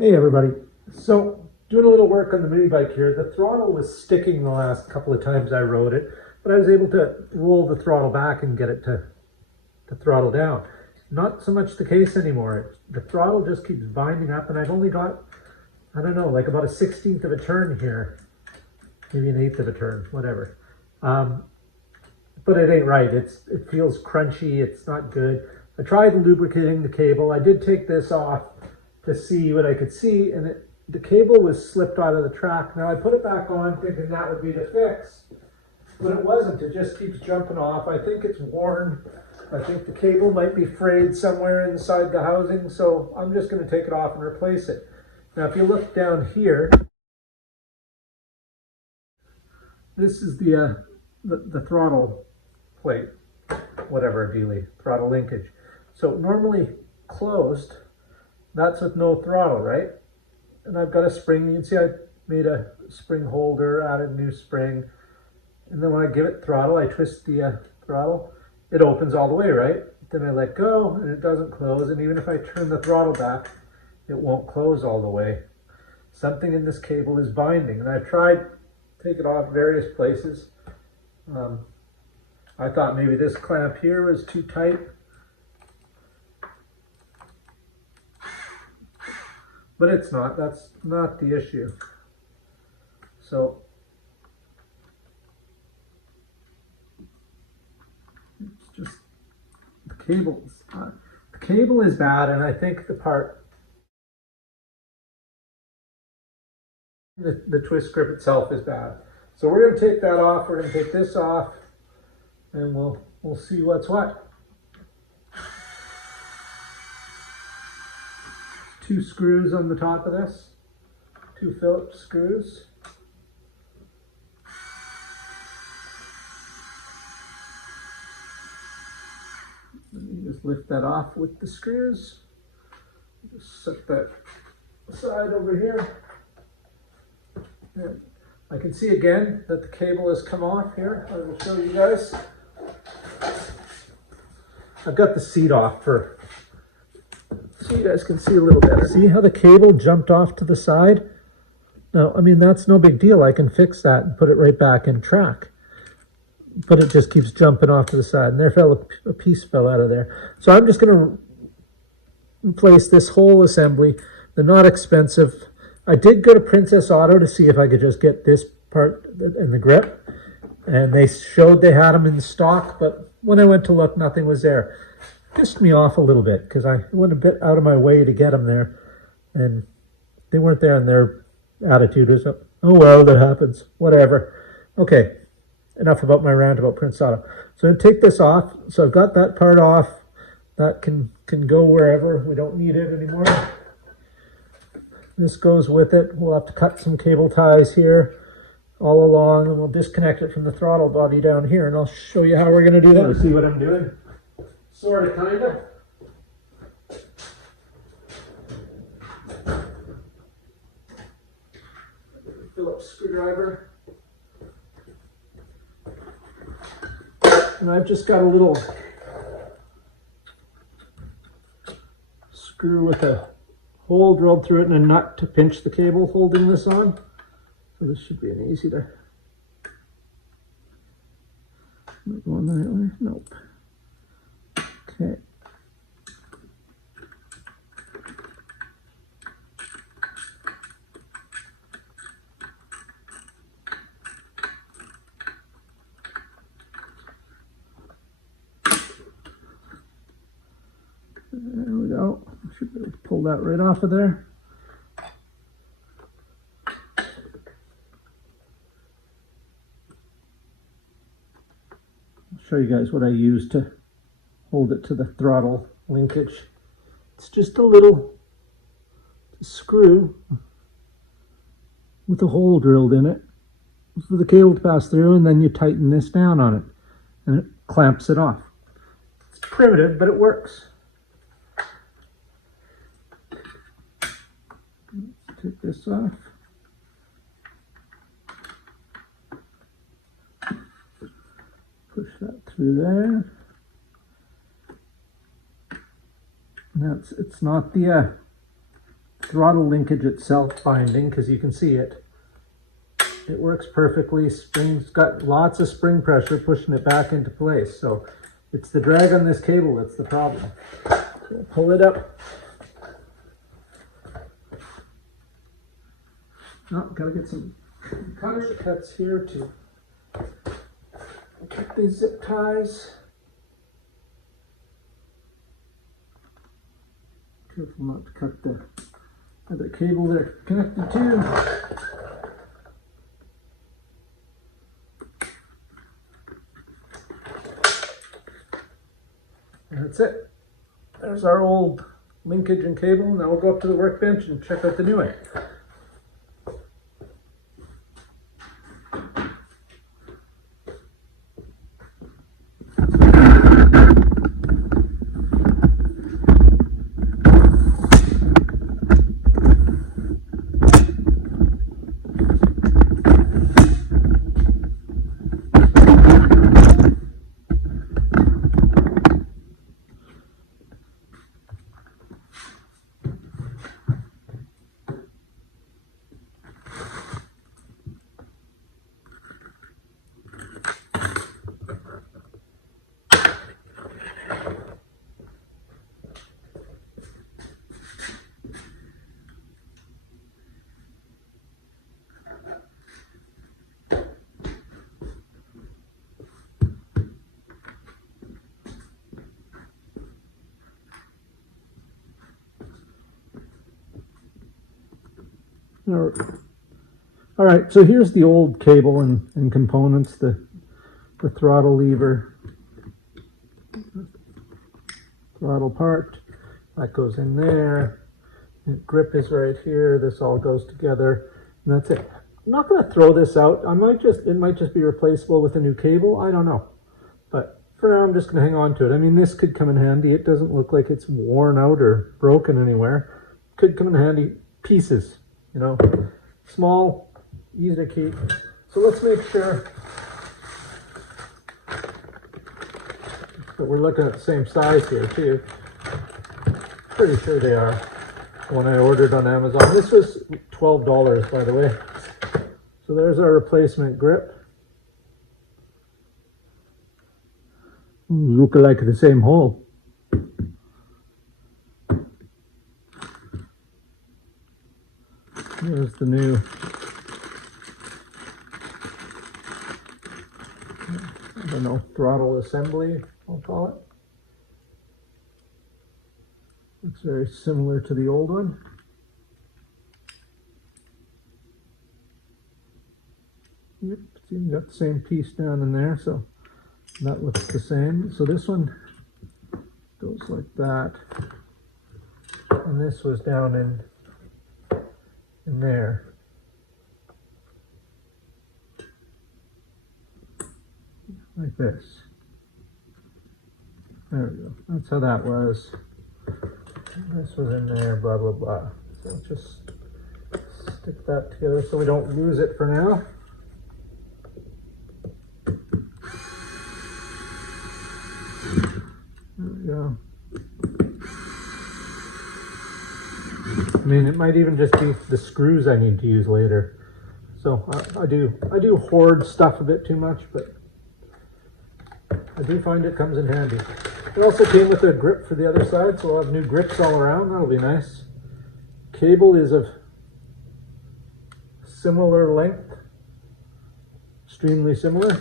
Hey everybody. So doing a little work on the mini bike here. The throttle was sticking the last couple of times I rode it, but I was able to roll the throttle back and get it to throttle down. Not so much the case anymore. The throttle just keeps binding up and I've only got, I don't know, like about a 16th of a turn here. Maybe an eighth of a turn, whatever. But it ain't right. It feels crunchy. It's not good. I tried lubricating the cable. I did take this off to see what I could see, and the cable was slipped out of the track. Now I put it back on thinking that would be the fix, but it wasn't. It just keeps jumping off. I think it's worn. I think the cable might be frayed somewhere inside the housing, so I'm just going to take it off and replace it. Now if you look down here, this is the throttle plate, whatever, ideally, throttle linkage. So normally closed, that's with no throttle, right? And I've got a spring. You can see I made a spring holder, added a new spring. And then when I give it throttle, I twist the throttle, it opens all the way, right? Then I let go and it doesn't close. And even if I turn the throttle back, it won't close all the way. Something in this cable is binding. And I've tried to take it off various places. I thought maybe this clamp here was too tight. But it's not. That's not the issue. So it's just the cable is bad, and I think the twist grip itself is bad. So we're going to take that off. We're going to take this off, and we'll see what's what. Two screws on the top of this, two Phillips screws. Let me just lift that off with the screws. Just set that aside over here. And I can see again that the cable has come off here. I will show you guys. I've got the seat off so you guys can see a little better. See how the cable jumped off to the side? Now, I mean, that's no big deal. I can fix that and put it right back in track. But it just keeps jumping off to the side. And there a piece fell out of there. So I'm just going to replace this whole assembly. They're not expensive. I did go to Princess Auto to see if I could just get this part in the grip. And they showed they had them in stock. But when I went to look, nothing was there. Pissed me off a little bit because I went a bit out of my way to get them there, and they weren't there, and their attitude was, oh well, that happens, whatever. Okay, enough about my rant about Prince Auto. So I'm going to take this off. So I've got that part off. That can go wherever. We don't need it anymore. This goes with it. We'll have to cut some cable ties here all along, and we'll disconnect it from the throttle body down here, and I'll show you how we're going to do that. See what I'm doing? Sort of, kind of. Phillips screwdriver. And I've just got a little screw with a hole drilled through it and a nut to pinch the cable holding this on. So this should be an easy to... Am I going the right way? Nope. Okay. There we go. Should be able to pull that right off of there. I'll show you guys what I use to hold it to the throttle linkage. It's just a little screw with a hole drilled in it for the cable to pass through, and then you tighten this down on it and it clamps it off. It's primitive, but it works. Let's take this off. Push that through there. Now it's not the throttle linkage itself binding, because you can see it. It works perfectly. Spring's got lots of spring pressure pushing it back into place. So it's the drag on this cable that's the problem. So pull it up. Oh, gotta get some cuts here to get these zip ties. Careful not to cut the other cable they're connected to. That's it. There's our old linkage and cable. Now we'll go up to the workbench and check out the new one. All right, so here's the old cable and components, the throttle lever, throttle part, that goes in there, the grip is right here, this all goes together, and that's it. I'm not going to throw this out. It might just be replaceable with a new cable, I don't know. But for now, I'm just going to hang on to it. I mean, this could come in handy. It doesn't look like it's worn out or broken anywhere. Could come in handy pieces, you know, small, easy to keep. So let's make sure that we're looking at the same size here too. Pretty sure they are. When I ordered on Amazon, this was $12, by the way. So there's our replacement grip. Look like the same hole. Here's the new. I don't know, throttle assembly, I'll call it. Looks very similar to the old one. Yep, see, you got the same piece down in there, so that looks the same. So this one goes like that, and this was down in there. Like this. There we go. That's how that was. This was in there, blah, blah, blah. So just stick that together so we don't lose it for now. There we go. I mean, it might even just be the screws I need to use later. So I do hoard stuff a bit too much, but I do find it comes in handy. It also came with a grip for the other side, so I'll have new grips all around. That'll be nice. Cable is of similar length, extremely similar.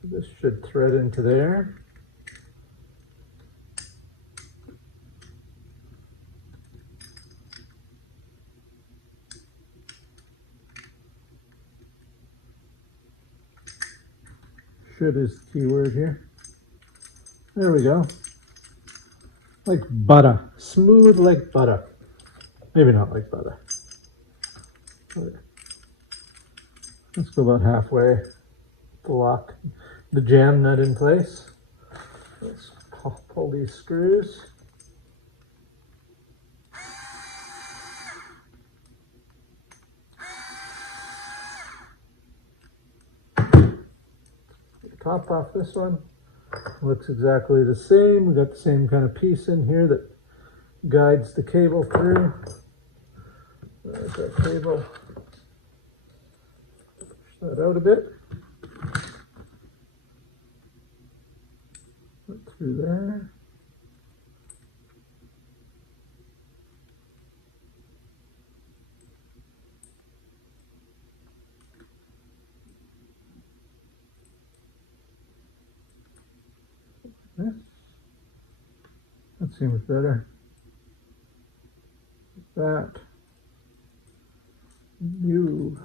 So this should thread into there. Should is the key word here. There we go. Like butter. Smooth like butter. Maybe not like butter. Let's go about halfway to lock the jam nut in place. Let's pull these screws. Top off this one. Looks exactly the same. We've got the same kind of piece in here that guides the cable through. There's our cable. Push that out a bit. Put through there. That seems better. That. You.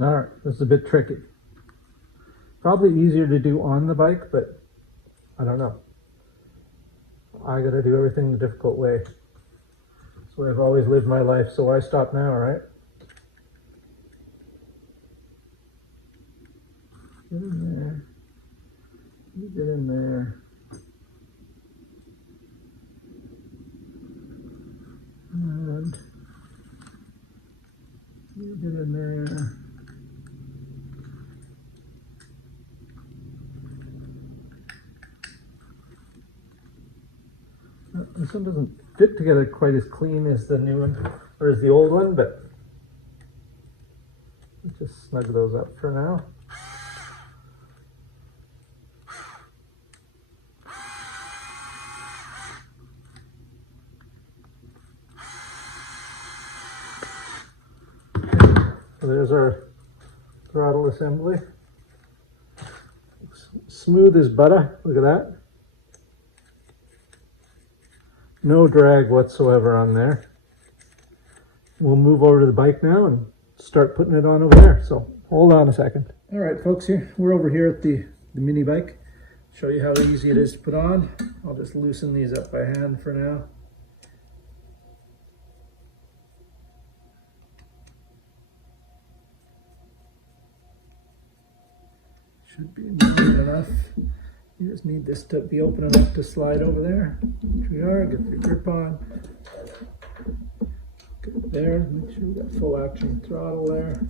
All right, this is a bit tricky. Probably easier to do on the bike, but I don't know. I gotta do everything the difficult way. That's the way I've always lived my life, so why stop now, right? Get in there. You get in there. And you get in there. This one doesn't fit together quite as clean as the new one, or as the old one, but let's just snug those up for now. So there's our throttle assembly. Smooth as butter, look at that. No drag whatsoever on there. We'll move over to the bike now and start putting it on over there. So hold on a second. All right, folks, we're over here at the mini bike. Show you how easy it is to put on. I'll just loosen these up by hand for now. Should be good enough. You just need this to be open enough to slide over there, which we are. Get your grip on. Get there, make sure we got full action throttle there.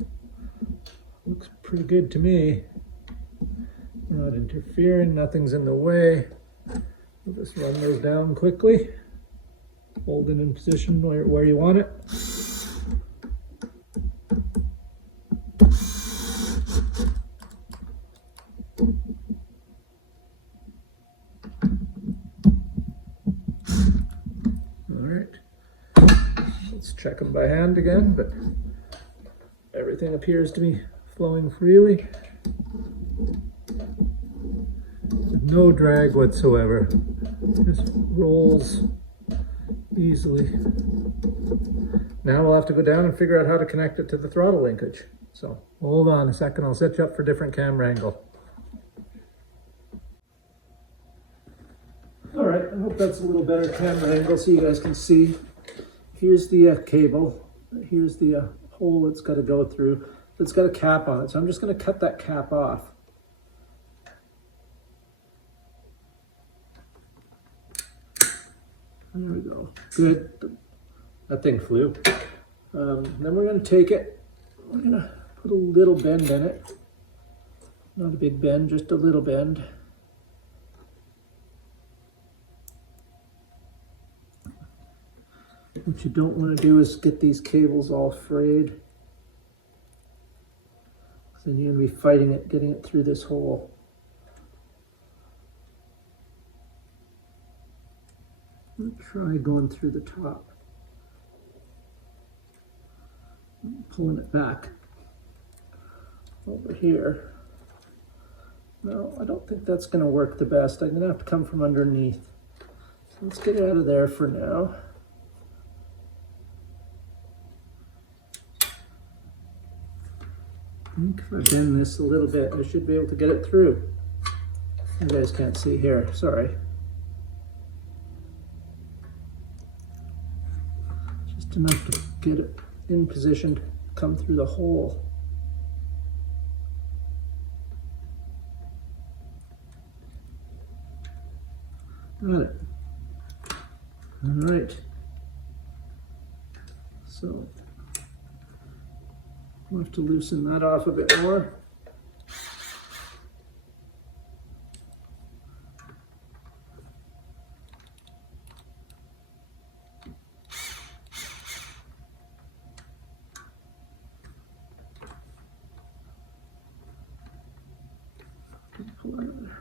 Looks pretty good to me. We're not interfering, nothing's in the way. We'll just run those down quickly. Hold it in position where you want it. Check them by hand again, but everything appears to be flowing freely. No drag whatsoever. Just rolls easily. Now we'll have to go down and figure out how to connect it to the throttle linkage. So hold on a second, I'll set you up for a different camera angle. All right, I hope that's a little better camera angle so you guys can see. Here's the cable. Here's the hole it's got to go through. It's got a cap on it, so I'm just going to cut that cap off. There we go. Good. That thing flew. Then we're going to take it. We're going to put a little bend in it. Not a big bend, just a little bend. What you don't want to do is get these cables all frayed. Then you're going to be fighting it, getting it through this hole. Try going through the top. Pulling it back over here. No, I don't think that's going to work the best. I'm going to have to come from underneath. So let's get it out of there for now. I think if I bend this a little bit, I should be able to get it through. You guys can't see here, sorry. Just enough to get it in position to come through the hole. Got it. All right. So we'll have to loosen that off a bit more. Pull that out of there.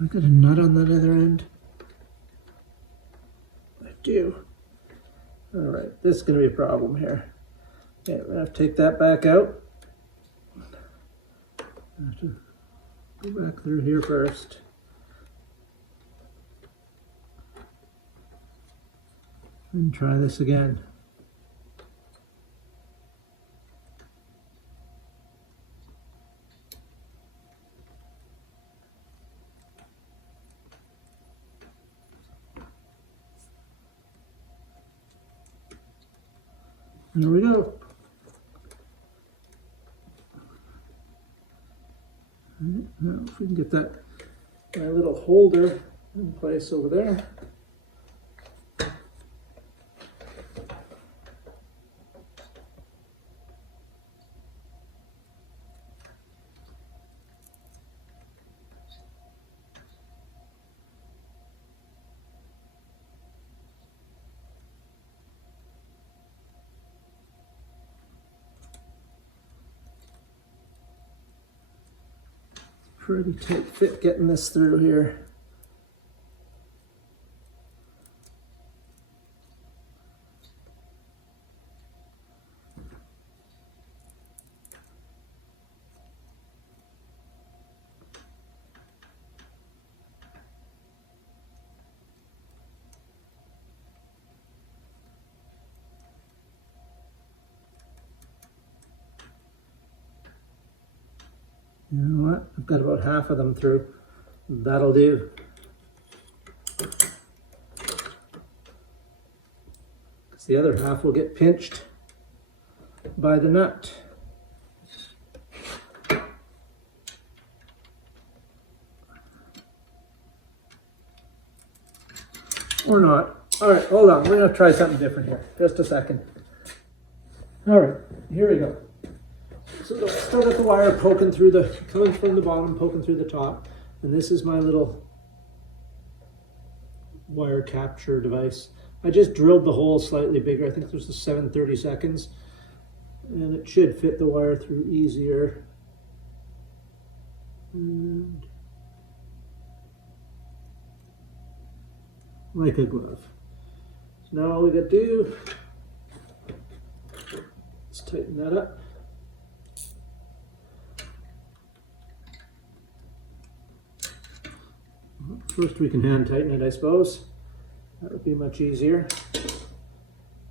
I got a nut on that other end. I do. All right, this is going to be a problem here. Okay, we're going to have to take that back out. I have to go back through here first. And try this again. There we go. Right, now if we can get that my little holder in place over there. Pretty tight fit getting this through here. You know what? I've got about half of them through. That'll do. Because the other half will get pinched by the nut. Or not. All right, hold on. We're going to try something different here. Just a second. All right, here we go. So still got the wire poking through coming from the bottom, poking through the top. And this is my little wire capture device. I just drilled the hole slightly bigger. I think this was 7/32. And it should fit the wire through easier. And like a glove. So now all we got to do is tighten that up. First we can hand tighten it, I suppose. That would be much easier.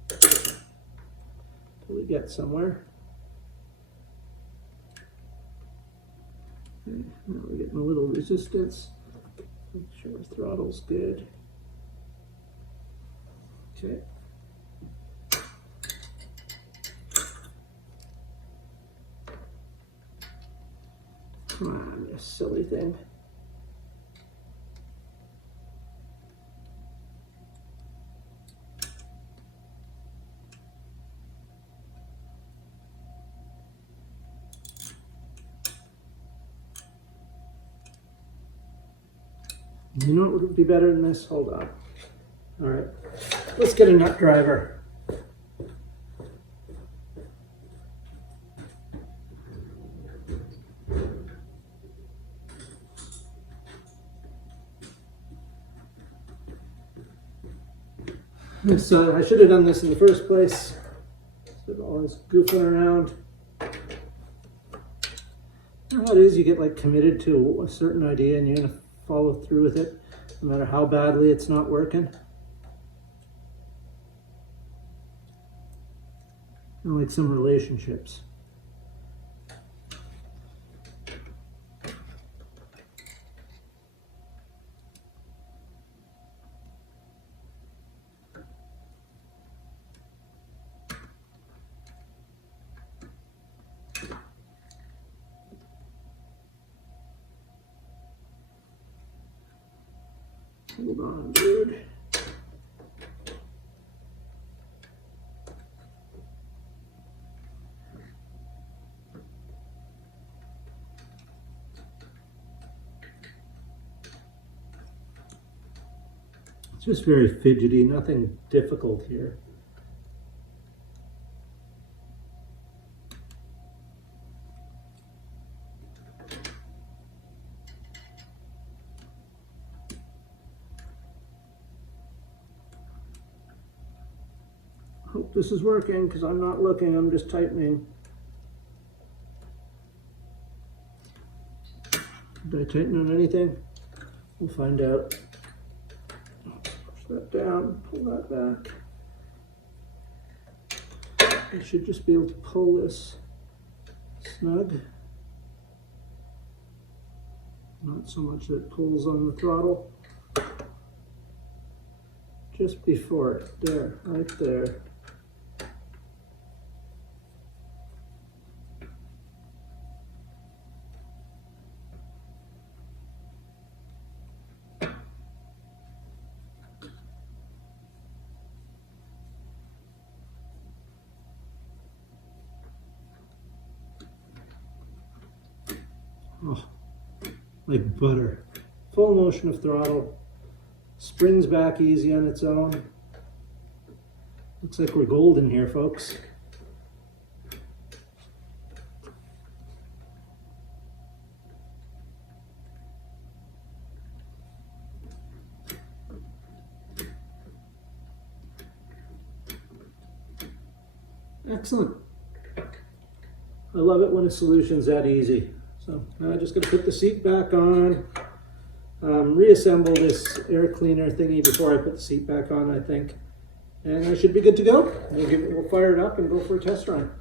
Till we get somewhere. Okay, now we're getting a little resistance. Make sure our throttle's good. Okay. Come on, you silly thing. You know what would be better than this? Hold on. All right, let's get a nut driver. So I should have done this in the first place. Instead of always goofing around. You know how it is, you get like committed to a certain idea and you're gonna follow through with it, no matter how badly it's not working. And like some relationships. Hold on, dude. It's just very fidgety, nothing difficult here. Hope this is working because I'm not looking, I'm just tightening. Did I tighten on anything? We'll find out. Push that down, pull that back. I should just be able to pull this snug. Not so much that it pulls on the throttle. Just before it, there, right there. Oh, like butter. Full motion of throttle. Springs back easy on its own. Looks like we're golden here, folks. Excellent. I love it when a solution's that easy. So I'm just going to put the seat back on, reassemble this air cleaner thingy before I put the seat back on, I think. And I should be good to go. We'll fire it up and go for a test run.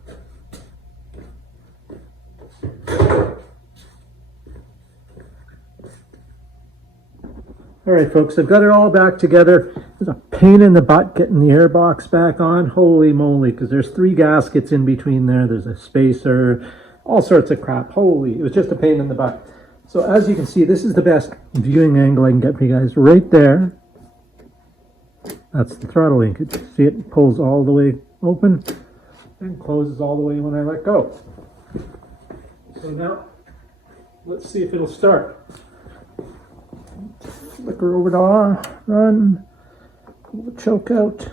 All right, folks, I've got it all back together. There's a pain in the butt getting the air box back on. Holy moly, because there's 3 gaskets in between there. There's a spacer, all sorts of crap. Holy, it was just a pain in the butt. So as you can see, this is the best viewing angle I can get for you guys. Right there, that's the throttle linkage. See, it pulls all the way open and closes all the way when I let go. So now, let's see if it'll start. Flicker over to run, pull the choke out.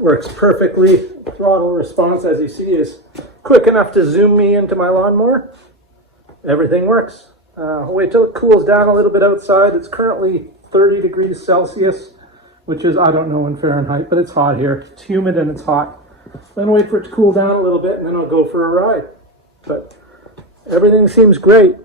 Works perfectly. Throttle response, as you see, is quick enough to zoom me into my lawnmower. Everything works. I'll wait till it cools down a little bit outside. It's currently 30 degrees Celsius, which is, I don't know in Fahrenheit, but it's hot here. It's humid and it's hot. Then wait for it to cool down a little bit and then I'll go for a ride. But everything seems great.